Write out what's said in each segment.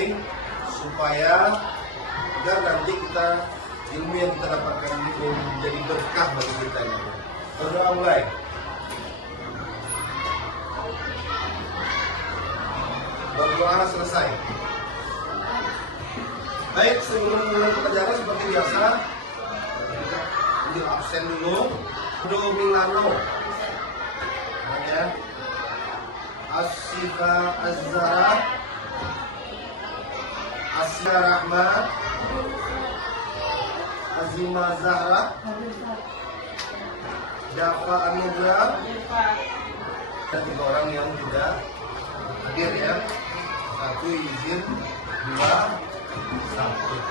penting supaya agar nanti kita ilmu yang kita dapatkan ini menjadi berkah bagi kita ini. Berdoa mulai. Berdoa selesai. Baik, sebelum mulai pelajaran seperti biasa, di absen dulu. Do Milano, ya. Asyifa Az-Zahra, Asya Rahmat, Azima Zahra, Dafa Anugrah. Ada 3 orang yang tidak hadir ya. 1 izin, 2 sakit.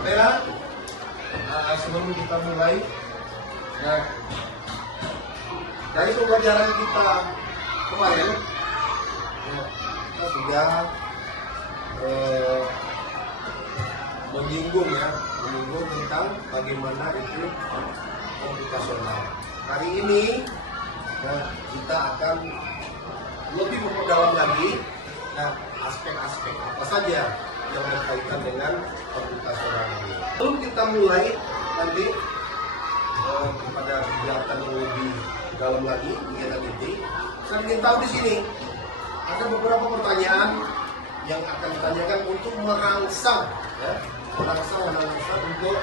Baiklah, sebelum kita mulai, nah, dari pembelajaran kita kemarin, kita sudah menyinggung tentang bagaimana itu komputasional. Hari ini kita akan lebih memperdalam lagi aspek-aspek apa saja yang berkaitan dengan komputasional ini. Sebelum kita mulai nanti kepada kegiatan yang lebih dalam lagi kegiatan inti, saya ingin tahu di sini ada beberapa pertanyaan yang akan ditanyakan untuk merangsang untuk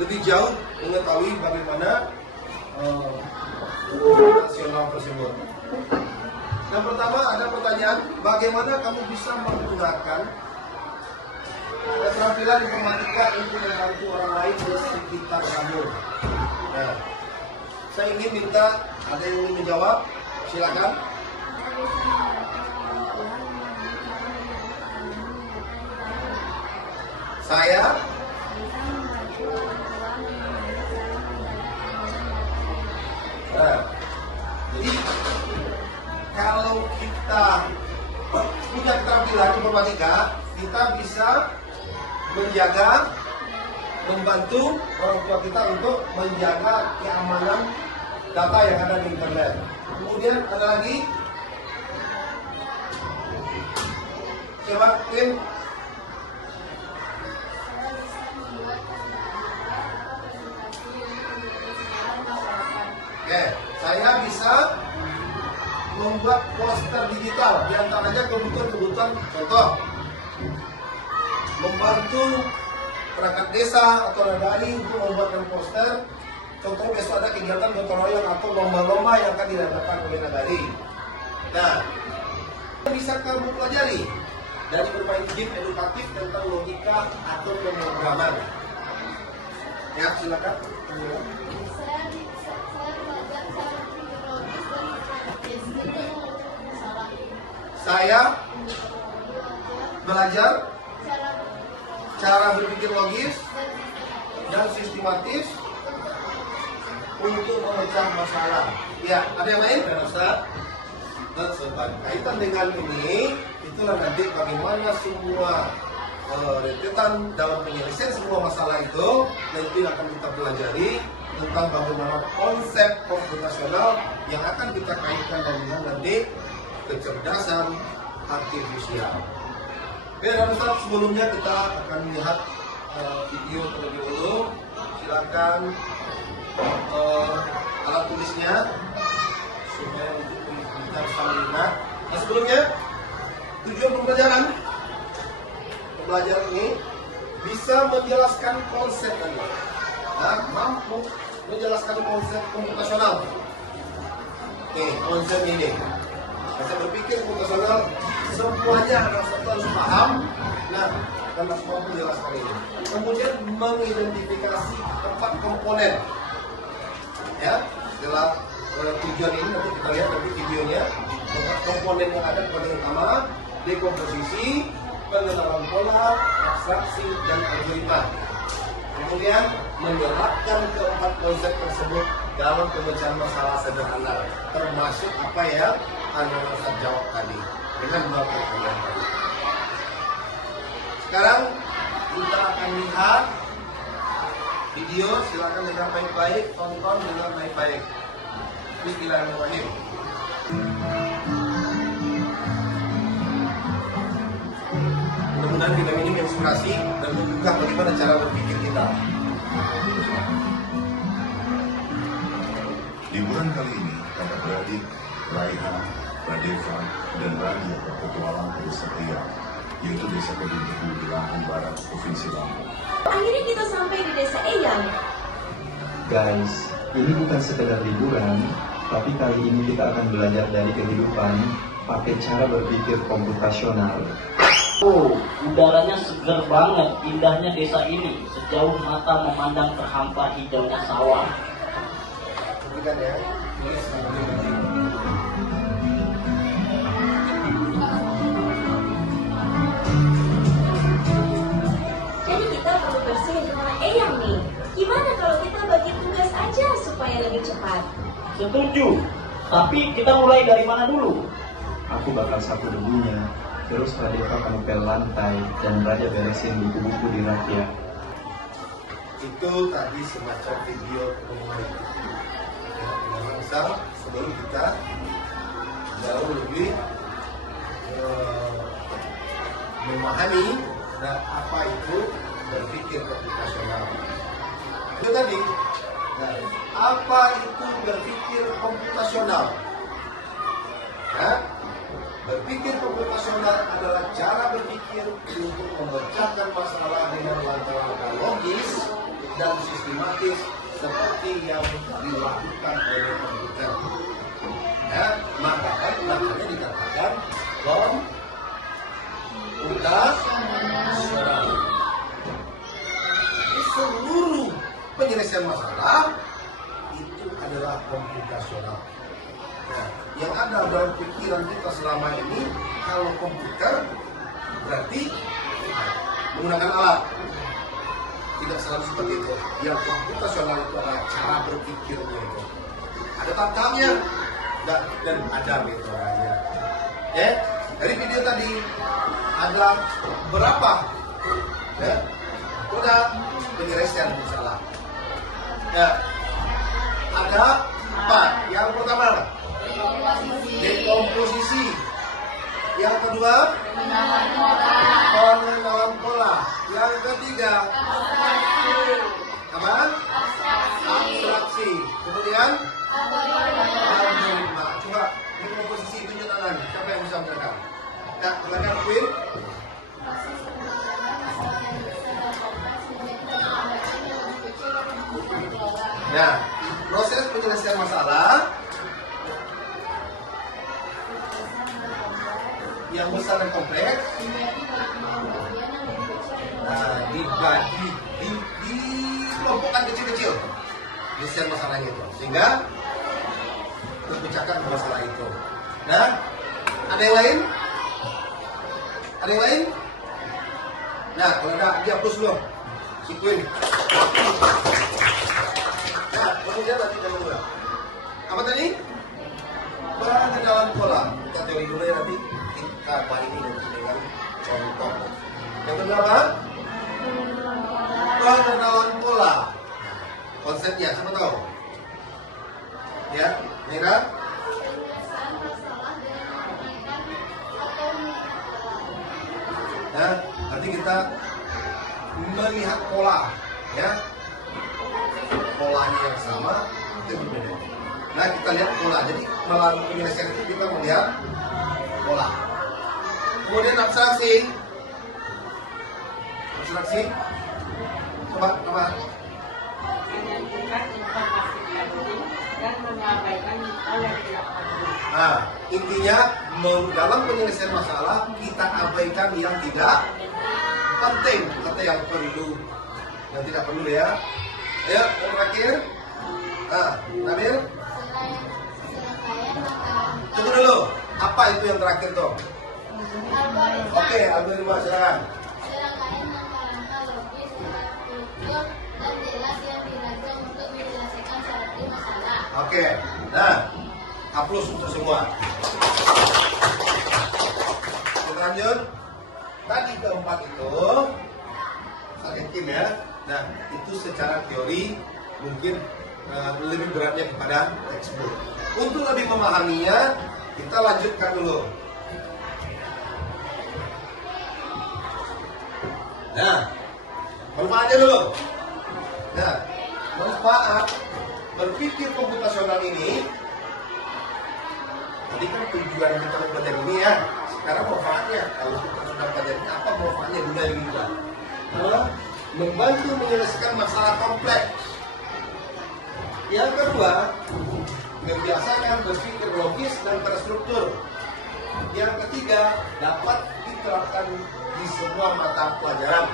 lebih jauh mengetahui bagaimana nasional tersebut. Yang pertama ada pertanyaan, bagaimana kamu bisa menggunakan keterampilan informatika untuk membantu orang lain di sekitar kamu? Nah, saya ingin minta ada yang ingin menjawab, silakan. Saya jadi kalau kita punya keterampilan informatika, kita bisa menjaga, membantu orang tua kita untuk menjaga keamanan data yang ada di internet. Kemudian ada lagi, coba Tim. Oke, saya bisa membuat poster digital, diantaranya kebutuhan-kebutuhan, contoh membantu perangkat desa atau nagari untuk membuatkan poster. Contoh besok ada kegiatan gotong royong atau lomba-lomba yang akan dilakukan oleh nagari. Nah, bisa kamu pelajari dari bermain game edukatif tentang logika atau pemrograman. Ya, silakan. Saya belajar cara berpikir logis dan sistematis untuk memecah masalah. Ya, ada yang lain? Ustaz. Dan berkaitan dengan ini, itulah nanti bagaimana semua rentetan dalam penyelesaian semua masalah itu nanti akan kita pelajari tentang bagaimana konsep komputasional yang akan kita kaitkan dengan nanti kecerdasan artifisial. Oke, dan Ustaz, sebelumnya kita akan melihat video terlebih dahulu. Silakan alat tulisnya supaya kita bisa melihat. Nah, sebelumnya tujuan pembelajaran ini bisa menjelaskan konsep tadi. Nah, mampu menjelaskan konsep komputasional. Oke, konsep ini. Saya berpikir komputasional semuanya harus paham. Nah, dan semua menjelaskan ini. Kemudian mengidentifikasi 4 komponen. Ya, dalam tujuan ini nanti kita lihat nanti videonya. 4 komponen yang ada paling utama: dekomposisi, pengenalan pola, abstraksi, dan algoritma. Kemudian menerapkan keempat konsep tersebut dalam pemecahan masalah sederhana, termasuk apa ya Anda Ustaz jawab tadi dengan 2 pertanyaan tadi. Sekarang kita akan lihat video, silakan dengar baik-baik, tonton dengan baik-baik. Bismillahirrahmanirrahim. menginspirasi dan membuka bagaimana cara berpikir kita. Liburan kali ini, kakak-beradik Raihan, Radeva, dan Radia berpetualang ke desa Eyang, yaitu desa Kedung Tebu di Lampung Barat, Provinsi Lampung. Akhirnya kita sampai di desa Eyang. Guys, ini bukan sekedar liburan, tapi kali ini kita akan belajar dari kehidupan pakai cara berpikir komputasional. Oh, udaranya segar banget, indahnya desa ini. Sejauh mata memandang terhampar hijaunya sawah. Perhatikan ya. Jadi kita perlu bersihin rumah Eyang nih. Gimana kalau kita bagi tugas aja supaya lebih cepat? Setuju, tapi kita mulai dari mana dulu? Aku bakal sapu debunya, terus Radeva akan ngepel lantai, dan Raja beresin buku-buku di rakyat. Itu tadi semacam video promosi. Misal sebelum kita jauh lebih memahami apa itu berpikir komputasional. Itu tadi. Nah, apa itu berpikir komputasional? Nah, berpikir komputasional adalah cara berpikir untuk memecahkan masalah dengan langkah-langkah logis dan sistematis seperti yang dilakukan oleh komputer. Ya, makanya dikatakan komputasional. Di seluruh penyelesaian masalah itu adalah komputasional. Nah, yang ada dalam pikiran kita selama ini, kalau komputer berarti menggunakan alat. Tidak selalu seperti itu. Yang komputasional itu adalah cara berpikirnya itu. Ada tangkapnya dan ada metodenya. Ya, dari video tadi ada berapa? Ya, udah penyelesaian masalah. Ya, ada 4. Yang pertama dekomposisi. Yang kedua pengenalan pola. Yang ketiga apa? Abstraksi. Kemudian algoritma. Coba dekomposisi tunjuk tangan. Siapa yang bisa mengerjakan? Ya, silakan Queen. Nah, proses penyelesaian masalah yang besar dan kompleks, dibagi, dikelompokkan kecil-kecil penyelesaian masalahnya itu, sehingga terpecahkan masalah itu. Nah, ada yang lain? Ada yang lain? Nah, kalau ada, dihapus dulu. Sikuin. Nah, kemudian nanti jangan lupa. Apa tadi? Pengenalan pola. Kita teori dulu ya, nanti kita balik ini dengan contoh. Yang kedua apa? Pengenalan pola. Konsepnya, siapa tahu? Ya, Mira? Nah, nanti kita melihat pola, ya. Polanya yang sama, itu berbeda. Nah, kita lihat pola. Jadi melalui penyelesaian itu kita melihat pola. Kemudian abstraksi. Abstraksi. Coba. Menentukan informasi penting dan mengabaikan hal yang tidak penting. Nah, intinya dalam penyelesaian masalah kita abaikan yang tidak penting, kata yang perlu, yang tidak perlu ya. Ayo, yang terakhir. Nabil. Tunggu dulu. Apa itu yang terakhir tuh? Oke, algoritma silakan. Serangkaian langkah-langkah logis secara struktur dan jelas yang dirancang untuk menyelesaikan suatu masalah. Oke, nah, hapus untuk semua. Kita lanjut. Tadi keempat itu, Sakekim ya. Nah, itu secara teori mungkin lebih beratnya kepada textbook. Untuk lebih memahaminya, kita lanjutkan dulu. Manfaatnya dulu. Nah, manfaat berpikir komputasional ini, tadi kan tujuan kita belajar ini ya. Sekarang manfaatnya, kalau kita sudah belajar ini apa manfaatnya dunia ini juga? Membantu menyelesaikan masalah kompleks. Yang kedua, membiasakan berpikir logis dan terstruktur. Yang ketiga, dapat diterapkan di semua mata pelajaran.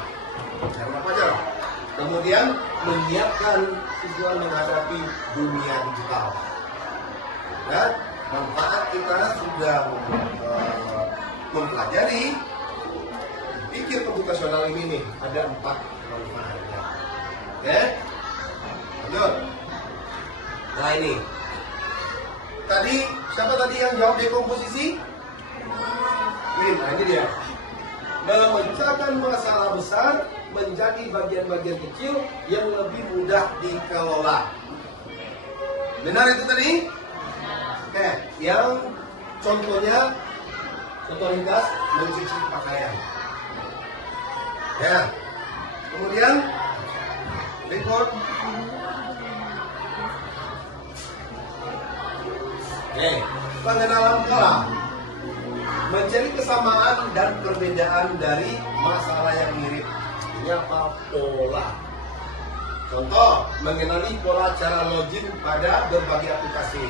Kemudian menyiapkan siswa menghadapi dunia digital. Dan manfaat kita sudah mempelajari pikir komputasional ini nih, ada 4 manfaatnya. Oke, lanjut. Nah ini, tadi siapa tadi yang jawab dekomposisi? Nah ini dia. Memecahkan masalah besar menjadi bagian-bagian kecil yang lebih mudah dikelola. Benar itu tadi? Oke, yang contohnya, contoh ringkas, mencuci pakaian. Ya, kemudian berikut. Oke, pengenalan pola. Mencari kesamaan dan perbedaan dari masalah yang mirip. Ini apa? Pola. Contoh, mengenali pola cara login pada berbagai aplikasi.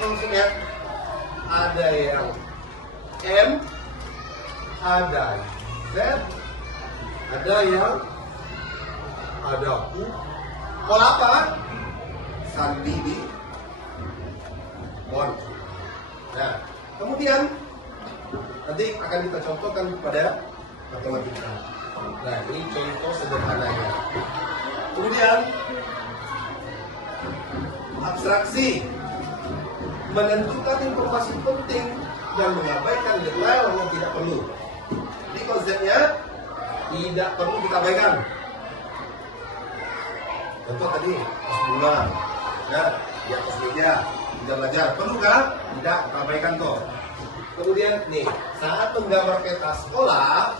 Langsung ya, ada yang M, ada Z, ada yang ada U. Pola apa? Sandi di Mon. Nah, kemudian nanti akan kita contohkan pada matematika. Nah, ini contoh sederhananya. Kemudian abstraksi, menentukan informasi penting dan mengabaikan detail yang tidak perlu. Jadi konsepnya tidak perlu kita abaikan. Contoh tadi pas bunga, ya, di atas meja, tidak belajar. Perlukah? Tidak, kita abaikan kok. Kemudian nih, saat menggambar peta sekolah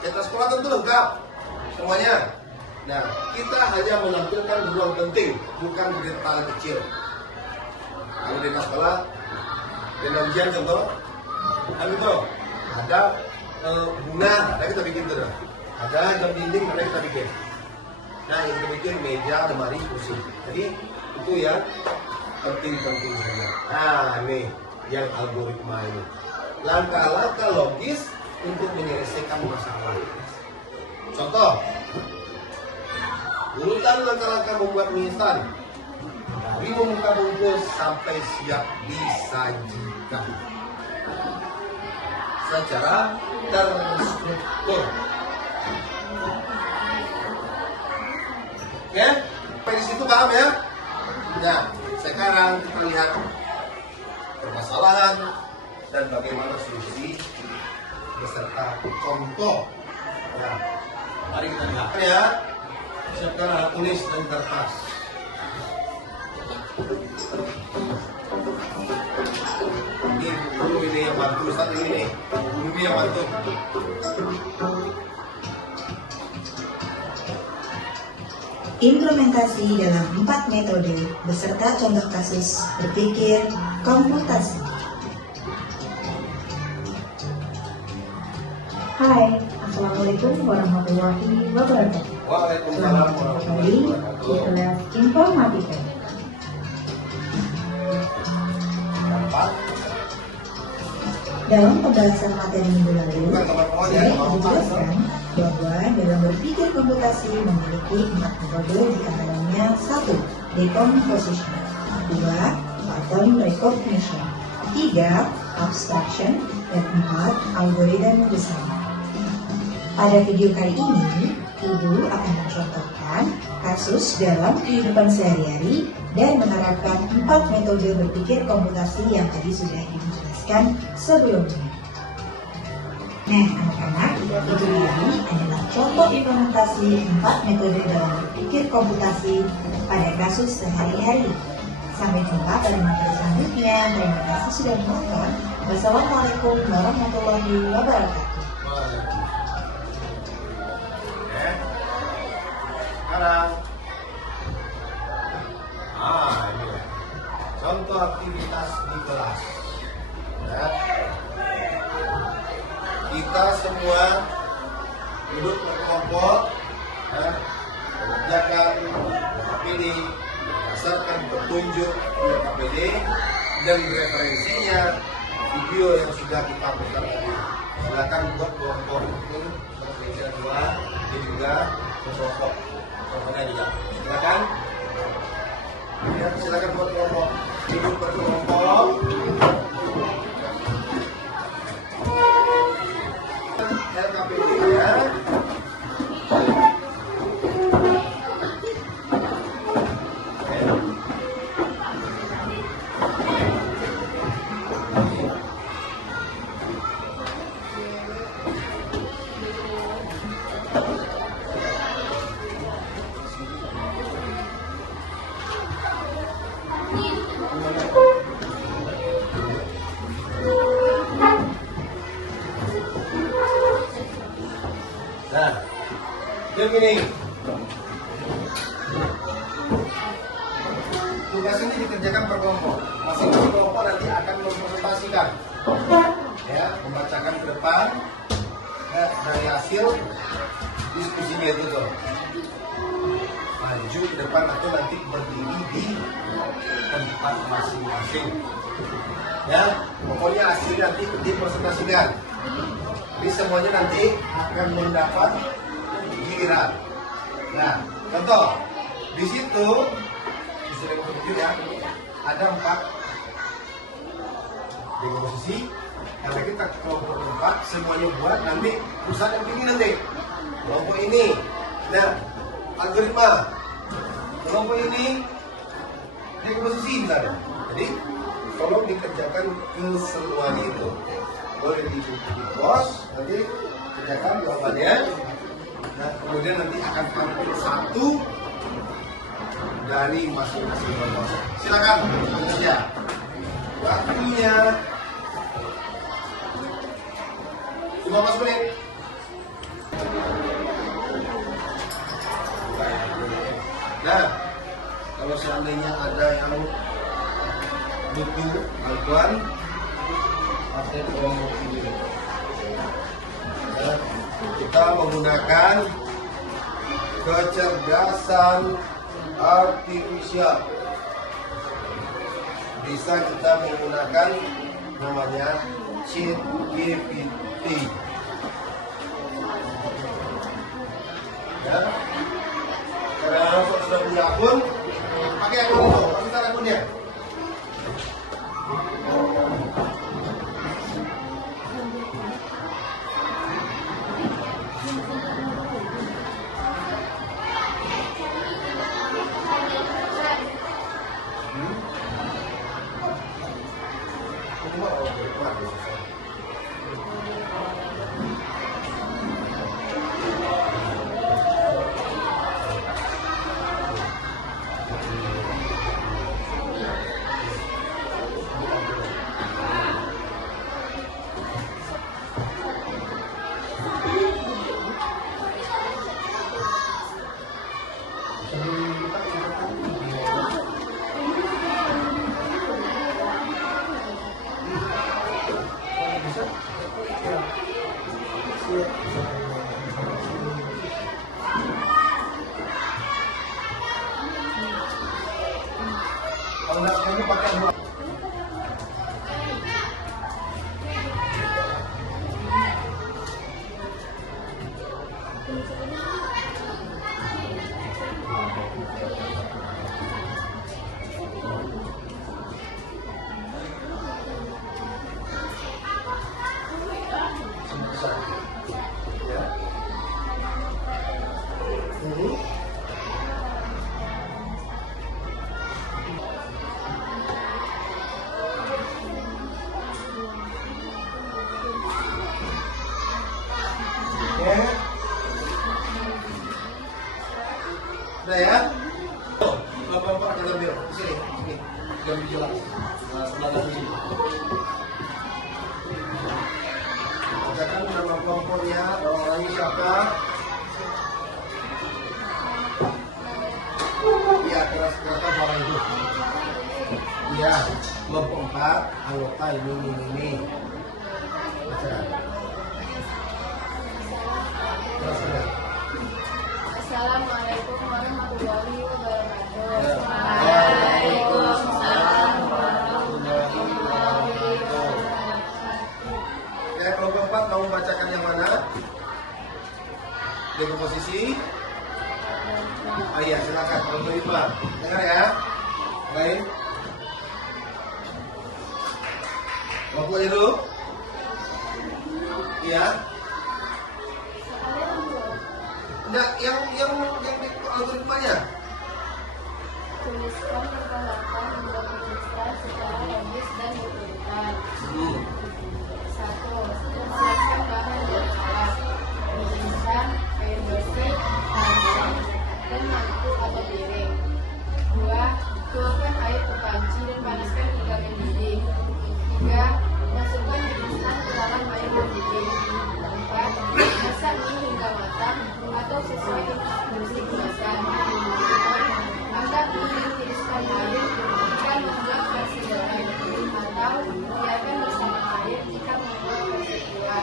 tentu lengkap semuanya. Nah, kita hanya menampilkan ruang penting, bukan detail kecil. Kalau di sekolah, di ujian contoh, kan itu ada bunga, ada kita bikin tuh, ada jam dinding, ada kita bikin. Nah, yang kita bikin meja, lemari, kursi. Jadi itu yang penting-penting saja. Nah, ini yang algoritma ini. Langkah-langkah logis untuk menyelesaikan masalah. Contoh, urutan langkah-langkah membuat mie instan dari membuka bungkus sampai siap disajikan secara terstruktur. Oke, sampai di situ paham ya? Nah, sekarang kita lihat permasalahan dan bagaimana solusi beserta contoh. Nah, mari kita lihat ya. Siapkan alat tulis dan kertas. Ini guru ini yang bantu, Ustaz ini nih. Guru ini yang bantu. Implementasi dalam 4 metode beserta contoh kasus berpikir komputasi. Hai, Assalamualaikum warahmatullahi wabarakatuh. Waalaikumsalam warahmatullahi Kembali di kelas informatika. Dalam pembahasan materi minggu lalu, saya menjelaskan bahwa dalam berpikir komputasi memiliki 4 metode, di antaranya 1. Decomposition, 2. Pattern recognition, 3. Abstraction, dan 4. Algoritma design. Pada video kali ini, Ibu akan mencontohkan kasus dalam kehidupan sehari-hari dan menerapkan 4 metode berpikir komputasi yang tadi sudah Ibu jelaskan sebelumnya. Nah, anak-anak, itu tadi adalah contoh implementasi 4 metode dalam berpikir komputasi pada kasus sehari-hari. Sampai jumpa pada materi selanjutnya. Terima kasih sudah menonton. Wassalamualaikum warahmatullahi wabarakatuh. sekarang. Ini contoh aktivitas di kelas. Ya. Kita semua duduk berkelompok, mengerjakan KPD berdasarkan petunjuk KPD dan referensinya video yang sudah kita putar tadi. Silakan buat kelompok itu seperti kedua, ini juga kelompok kelompoknya juga. Silakan. Ya, silakan buat kelompok. Duduk berkelompok. LKPD ya. Nah, begini. Tugas ini dikerjakan per kelompok. Masing-masing kelompok nanti akan mempresentasikan, ya, membacakan ke depan dari hasil diskusinya itu tuh. Maju ke depan atau nanti berdiri di tempat masing-masing. Ya, pokoknya hasilnya nanti dipresentasikan. Jadi semuanya nanti akan mendapat giliran. Nah, contoh di situ ya, ada 4 di posisi. Karena kita kelompok 4 semuanya buat nanti pusat yang pilih nanti kelompok ini. Nah, algoritma kelompok ini di posisi misalnya. Jadi tolong dikerjakan keseluruhan itu. Boleh di pos, nanti kerjakan jawabannya. Nah, kemudian nanti akan tampil satu dari masing-masing kelompok. Silakan bekerja. Waktunya 15 menit. Nah, kalau seandainya ada yang butuh bantuan, pakai kelompok ini. Nah, kita menggunakan kecerdasan artifisial. Bisa kita menggunakan namanya ChatGPT. Ya, kalau sudah punya akun, pakai akun itu, minta akunnya. Kalau nggak kamu pakai dua. Udah ya? Tuh, kelompok akan ambil di sini, sini, jam jelas, sebelah sini. Bacakan nama kelompoknya, orangnya siapa? keras suara itu. Iya, kelompok 4 anggota ini. Baca. Terus ya. Assalamualaikum warahmatullahi wabarakatuh. Waalaikumsalam warahmatullahi wabarakatuh. Ya, kelompok 4 mau membacakan yang mana? Dengan posisi. Oh iya, silakan. Kelompok 5. Dengar ya. Baik. Kelompoknya dulu. Iya. Enggak, yang di algoritmanya. Tuliskan peralatan untuk menuliskan secara logis dan berurutan. 1. Siapkan bahan dan alat. Instan, air bersih, sabun, dan mangkuk atau piring. 2. Tuangkan air ke panci dan panaskan hingga mendidih. 3. Masukkan mie instan ke dalam air mendidih. 4. Masak mie hingga matang atau sesuai instruksi kemasan. 5. Angkat mie dan tiriskan air jika membuat versi goreng, atau biarkan bersama air jika membuat versi keluar.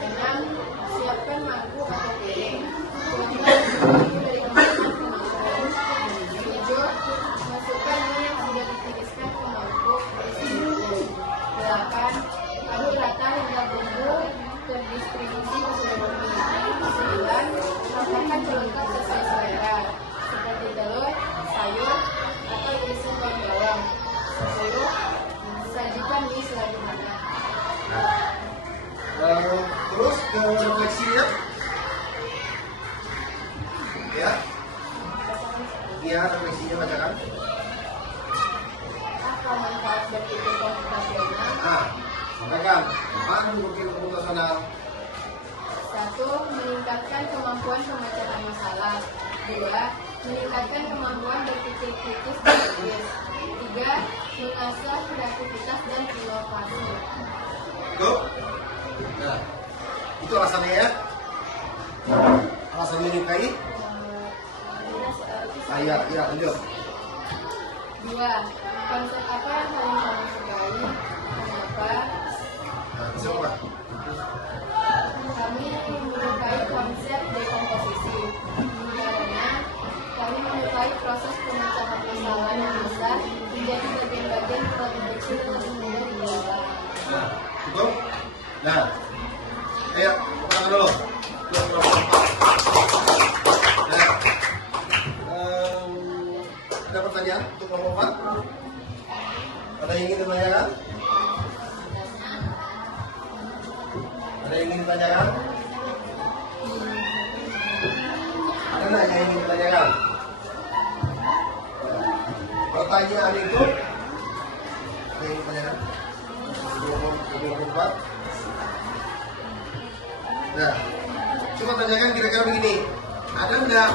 6. Siapkan mangkuk atau piring. Tuangkan susu dari kemasan ke mangkuk. 7. Masukkan mie yang sudah ditiriskan ke mangkuk berisi bumbu. 8. Aduk rata hingga bumbu terdistribusi ke seluruh mie. 9. Tambahkan pelengkap sesuai selera, seperti telur, sayur, atau irisan bawang bawang. 10. Sajikan mie selanjutnya. Terus ke refleksinya. Ya. Iya, refleksinya bacakan. Apa manfaat berpikir komputasional? Sampaikan. Apaan berpikir komputasional? 1. Meningkatkan kemampuan pemecahan masalah. 2. Meningkatkan kemampuan berpikir kritis dan logis. 3. Mengasah kreativitas dan inovasi. Tuh. Nah, itu alasannya ya. Alasannya menyukai. Saya, ya lanjut. 2. Konsep apa yang paling kamu sukai? Kenapa? Siapa? Kami menyukai konsep dekomposisi. Karena kami menyukai proses pemecahan masalah yang besar menjadi bagian-bagian lebih kecil dan lebih mudah dikelola. Betul? Nah, ayo, buka dulu. Nah, ada pertanyaan untuk kelompok 4? Ada yang ingin ditanyakan? Ada yang ingin ditanyakan? Ada nggak yang ingin ditanyakan? Pertanyaan itu ada yang ingin ditanyakan? Kelompok 4. Nah, coba tanyakan kira-kira begini, ada nggak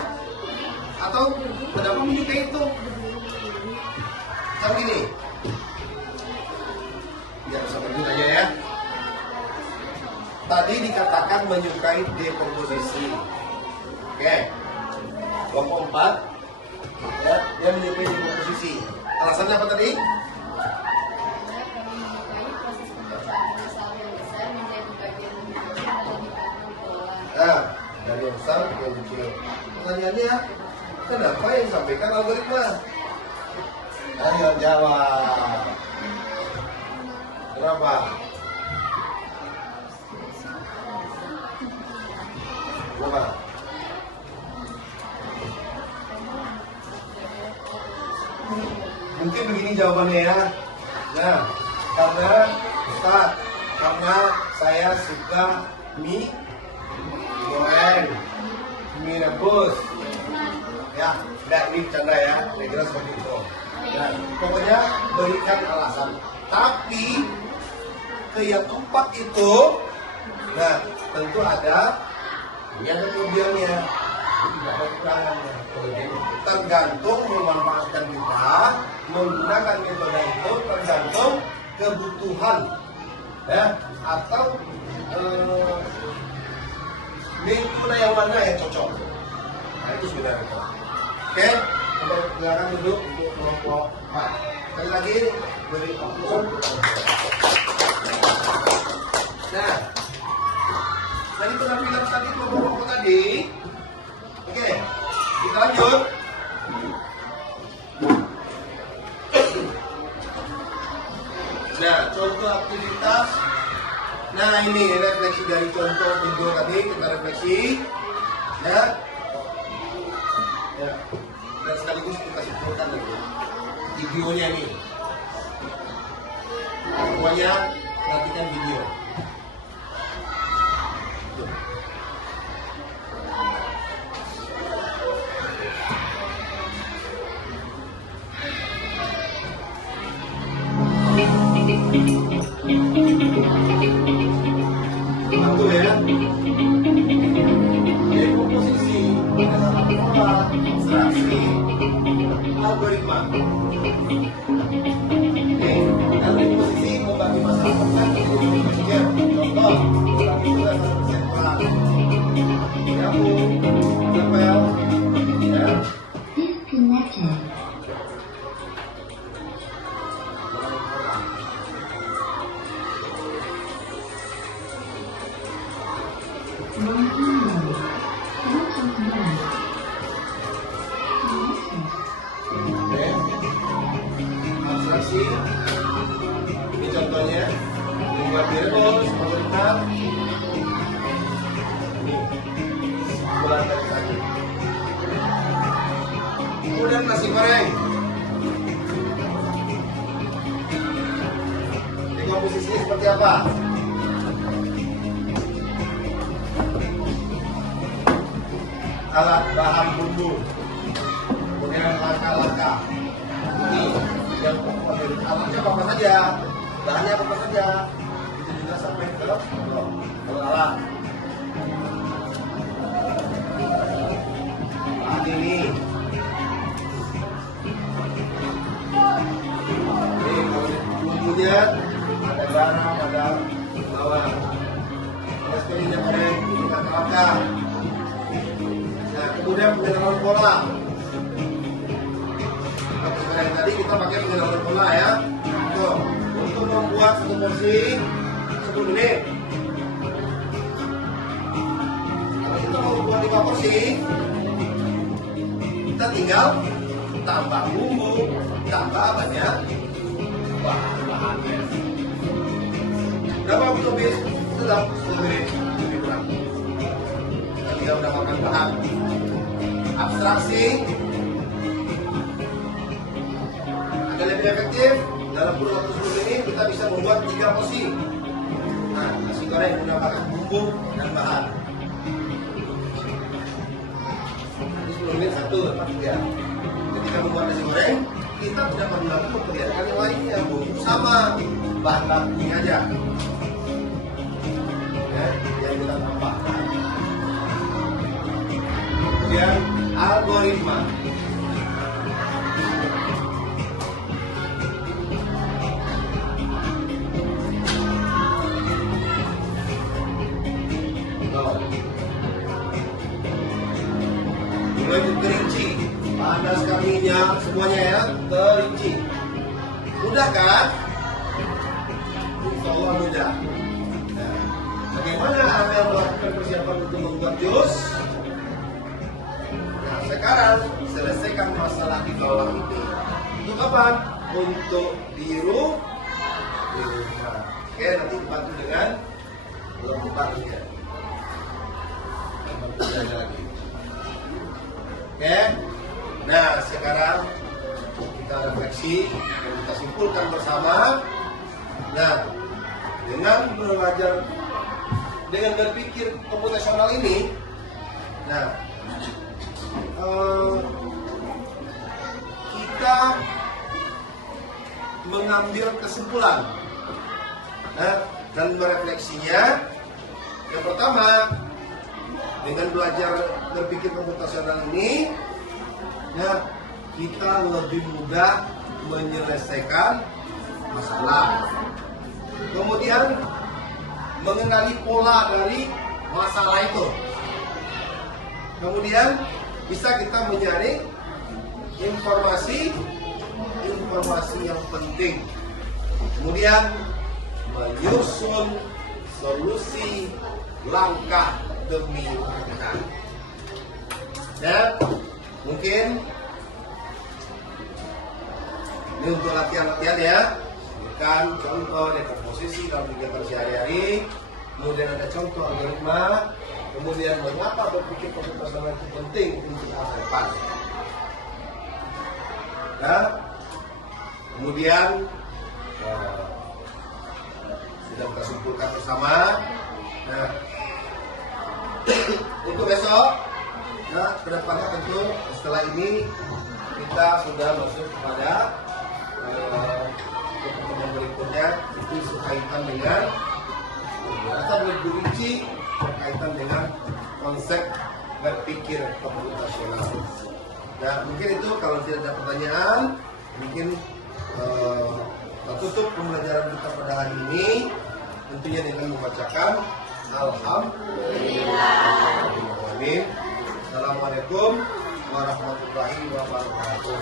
atau kenapa menyukai itu? Sama gini, biar bisa berguna aja ya. Tadi dikatakan menyukai dekomposisi. Oke, kelompok 4 ya, dia menyukai dekomposisi. Alasannya apa tadi? Karena kami menyukai proses pemecahan masalah yang besar menjadi bagian lebih kecil dan lebih mudah dikelola. Nah, dari yang besar ke yang kecil. Pertanyaannya, kenapa yang disampaikan algoritma? Ayo jawab. Kenapa? Kenapa? Mungkin begini jawabannya ya. Nah, karena saya suka mie goreng, mie rebus. Ya, enggak ini bercanda ya, kira seperti itu. Nah, pokoknya berikan alasan. Tapi ke yang keempat itu, nah tentu ada kelebihannya, tidak ada kekurangannya. Tergantung memanfaatkan kita menggunakan metode itu tergantung kebutuhan, ya atau metode yang mana yang cocok. Nah itu sudah. Oke, Silakan duduk untuk kelompok 4. Sekali lagi beri aplaus. Nah, dari penampilan tadi kelompok tadi, oke, kita lanjut. Nah, contoh aktivitas. Nah, ini refleksi dari contoh video tadi, kita refleksi. Ya. Ya. Dan sekaligus kita simpulkan lagi videonya nih. Semuanya perhatikan video. Tuh. Satu ya. Jadi komposisi, pola, abstraksi, algoritma. Oke, dalam komposisi membagi masalah tentang ya. Contoh, membagi tugas satu orang. Gabung, tabel, ya. Disconnected. Oke. Abstraksi. Ini contohnya. Membuat variable, algoritma. Ini. Bulan dari tadi. Kemudian nasi goreng. Ini komposisinya seperti apa? Alat bahan bumbu, kemudian langkah-langkah. Ini yang pokok dari alatnya apa saja, bahannya apa saja, itu juga sampai ke alat. Bahan ini. Ini kalau bumbunya ada garam, ada bawang. Terus ini goreng, kita langkah. Nah, kemudian pengenalan pola. Seperti yang tadi kita pakai pengenalan pola ya. Tuh, untuk membuat satu porsi 10 menit. Kalau kita mau buat 5 porsi, kita tinggal tambah bumbu, tambah banyak bahan-bahannya. Berapa butuh bis? Sedang 10 menit, lebih kurang. Kita tinggal mendapatkan bahan. Abstraksi agar lebih efektif dalam kurun waktu 10 menit kita bisa membuat 3 porsi. Nah, nasi goreng menggunakan bumbu dan bahan. Ini 10 menit 1, dapat 3. Ketika membuat nasi goreng, kita tidak perlu lagi memperlihatkan yang lainnya, bumbu sama, bahan bakunya aja. Ya, yang kita tambahkan. Kemudian algoritma. Mulai terinci, bahan dasar minyak semuanya ya terinci. Mudah kan? Insya Allah mudah. Nah, bagaimana Anda melakukan persiapan untuk membuat jus? Nah, sekarang selesaikan masalah di bawah ini. Untuk apa? Untuk biru. Oke, nanti dibantu dengan belum dibantunya. Bantu lagi. Oke. Nah, sekarang kita refleksi dan kita simpulkan bersama. Nah, dengan belajar, dengan berpikir komputasional ini, nah, kita mengambil kesimpulan, nah, dan merefleksinya. Yang pertama, dengan belajar berpikir komputasional ini, nah, kita lebih mudah menyelesaikan masalah. Kemudian mengenali pola dari masalah itu. Kemudian bisa kita menyaring informasi yang penting. Kemudian menyusun solusi langkah demi langkah. Ya, mungkin ini untuk latihan-latihan ya. Kan contoh dekomposisi dalam kegiatan sehari-hari, kemudian ada contoh algoritma, kemudian mengapa berpikir komputasional itu penting untuk masa depan. Nah, kemudian sudah kita simpulkan bersama. Nah, untuk besok, nah kedepannya tentu setelah ini kita sudah masuk kepada pertemuan berikutnya, itu berkaitan dengan rasa lebih rinci berkaitan dengan konsep berpikir komputasional. Nah, mungkin itu kalau tidak ada pertanyaan, mungkin kita tutup pembelajaran kita pada hari ini tentunya dengan membacakan Alhamdulillah. Assalamualaikum warahmatullahi wabarakatuh.